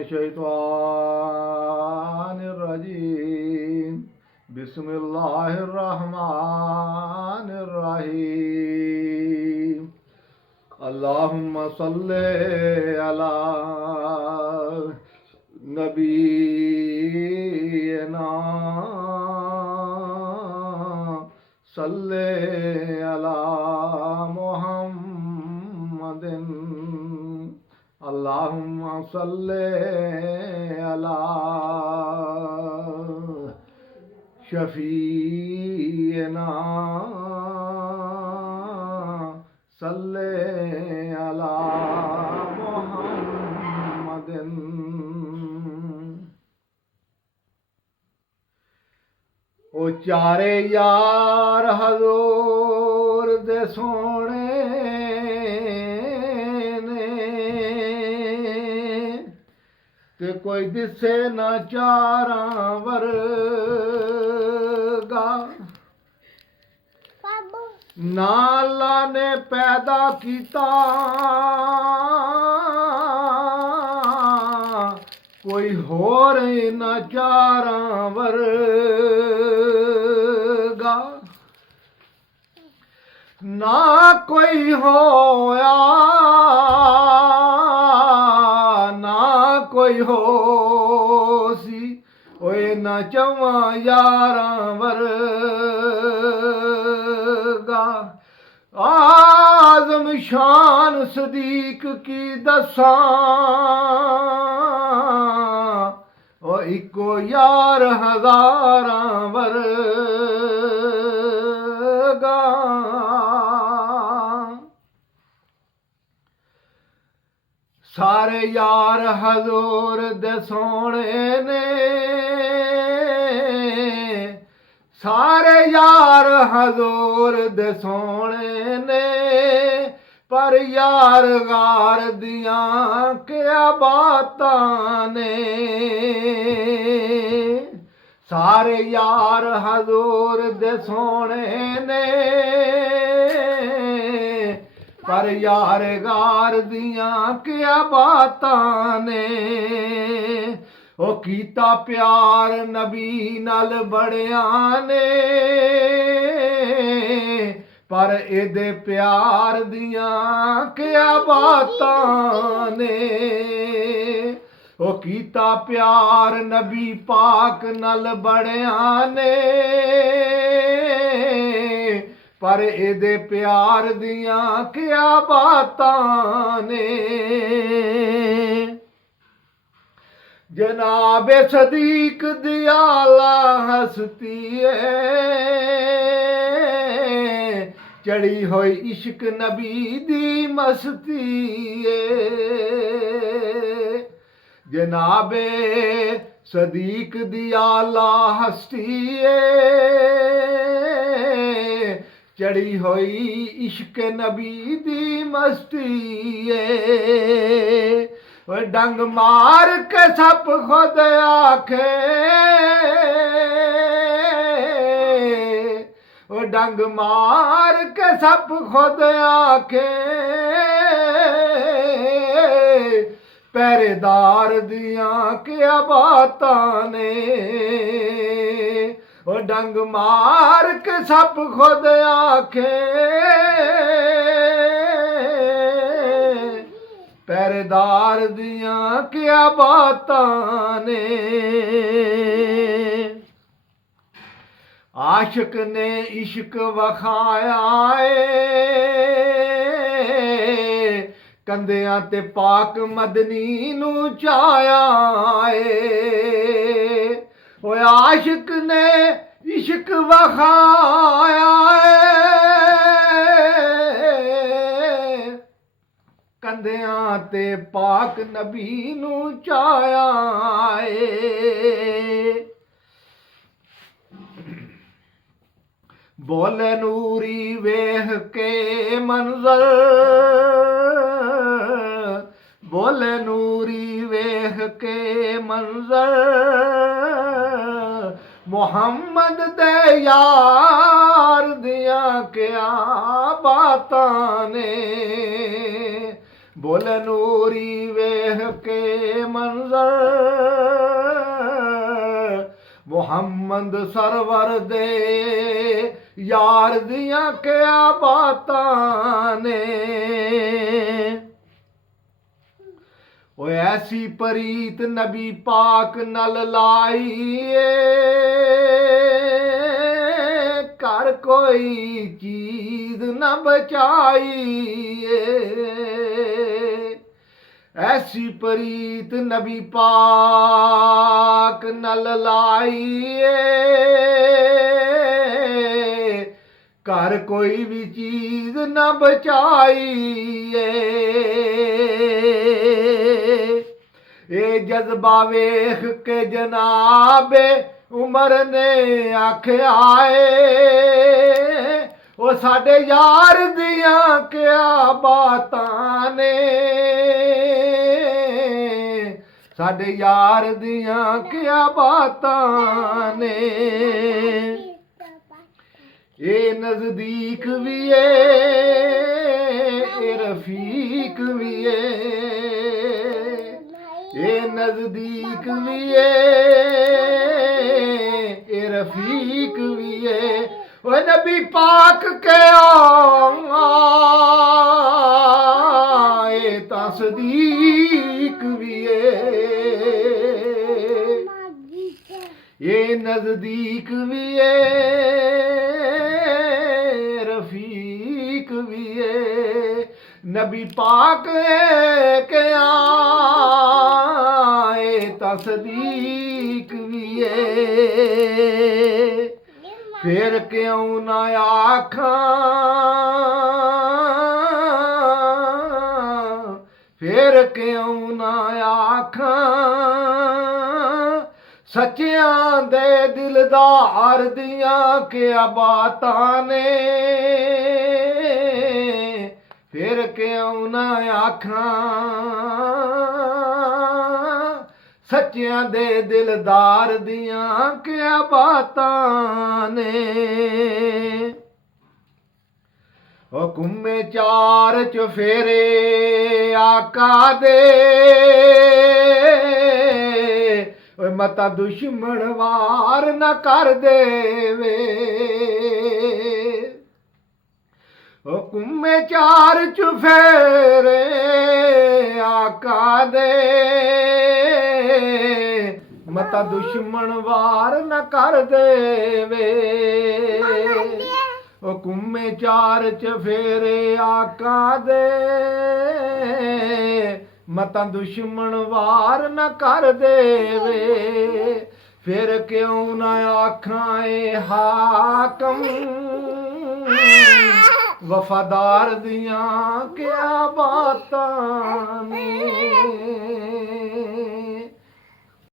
मिनश्शैतानिर्रजीम बिस्मिल्लाहिर्रहमानिर्रहीम अल्लाहुम्मा सल्ले अला नबीना सल्ले अला मुहम्मदिन अल्लाहुम्मा सल्ले अला शफीना सल्ले अला मुहम्मदिन। ओ चारे यार हजूर दे सोने ने ते कोई दिसे ना चारां वर्गा ना अल्लाह ने पैदा किता कोई होर न चारां वर्गा ना कोई होया ना कोई होसी ओए न चवां यारां वर्गा। आज़म शान सदीक की दसां ओ इको यार हज़ारां वर्गा। सारे यार हजूर दे सोने ने सारे यार हजूर दे सोने ने पर यार गार दियां क्या बातां ने। सारे यार हजूर दे सोने ने पर यार गार दियां क्या बातां ने। ओ कीता प्यार नबी नाल बड़ियां ने पर एदे प्यार दियां क्या बातां ने। ओ कीता प्यार नबी पाक नाल बड़ियां ने पर एदे प्यार दियां क्या बातां ने। जनाबे सदीक दियाला हस्ती चढ़ी होई इश्क नबी दी मस्ती जनाबे सदीक दियाला हस्ती चढ़ी होई इश्क नबी दी मस्ती डंग मार के सप खुद आखे डंग मार के सप खुद आखे पहरेदार दियां क्या बातां ने। डंग मार के सप खुद आखे पहरेदार दियां क्या बातां ने। आशिक ने इश्क वखाया कंधियां ते पाक मदनी नू चाया ओए आशिक ने इश्क वखाया कंधियां ते पाक नबी नू चाया बोले नूरी वेख के मंजर बोले नूरी वेख के मंजर मोहम्मद दे यार दियां क्या बातां ने। ਬੋਲੇ ਨੂਰੀ ਵੇਖ ਕੇ ਮੰਜ਼ਰ ਮੁਹੰਮਦ ਸਰਵਰ ਦੇ ਯਾਰ ਦੀਆਂ ਕਿਆ ਬਾਤਾਂ ਨੇ। ਓਏ ਐਸੀ ਪ੍ਰੀਤ ਨਬੀ ਪਾਕ ਨਾਲ ਲਾਈਏ ਕਰ ਕੋਈ ਚੀਜ਼ ਨਾ ਬਚਾਈਏ। ऐसी प्रीत नबी पाक नल लाइए कर कोई भी चीज न बचाइए। ए जज्बा वेख के जनाबे उमर ने आख्या ओ साडे यार दियां क्या बातां ने। साडे यार दियां क्या बातां ने। ए नजदीक भी ए रफीक भी ए नजदीक भी ए रफीक भी ओ नबी पाक के आए तस्दीक भी ये नजदीक भी रफीक भी नबी पाक के आए तस्दीक भी फिर क्यों ना आखा फिर क्यों ना आखा सच्चियां दे दिलदार दियां क्या बातां ने। फिर क्यों ना आखा सच्चियां दे दिलदार दियां क्या बातां ने। हुक्मे चार चफेरे आका दे मता दुश्मन वार न कर देवे। हुक्मे चार चफेरे आका दे मता दुश्मन वार न कर देवे। हुक्मे चार चफेरे आका दे मता दुश्मन वार न कर देवे। फिर क्यों न आखाए हाकम वफादार दियां क्या बात